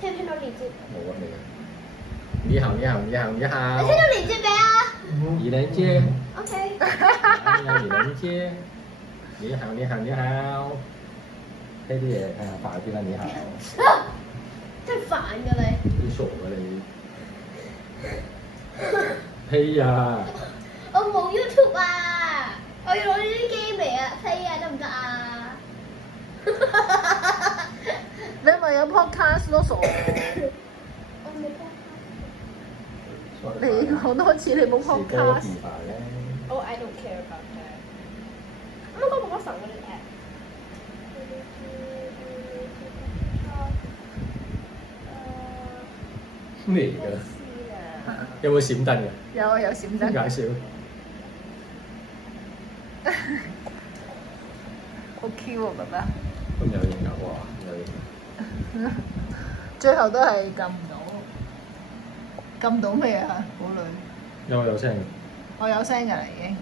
聽唔聽到連接？冇啊未啊。你好，你好，你好，你好。你聽到連接未啊二兩姐， ？OK。二兩姐，你好，你好，你好。呢啲嘢睇下快啲啦，你好。真係煩㗎你。你傻㗎你。嘿呀！我冇 YouTube 啊！我要攞呢啲機嚟啊！睇啊，得唔得啊？你咪有 podcast 咯，傻！我冇 podcast。你講多次你冇是歌 podcast。技法咧。Oh, I don't care about that。咁我冇乜神嗰啲 app。咩嚟㗎？有冇閃燈㗎？有啊，有閃燈。點解笑？好 Q 喎，爸爸。咁有型啊！哇，有型。最後都係撳唔到。撳到未啊，寶女？有聲嘅。我有聲㗎啦，已經。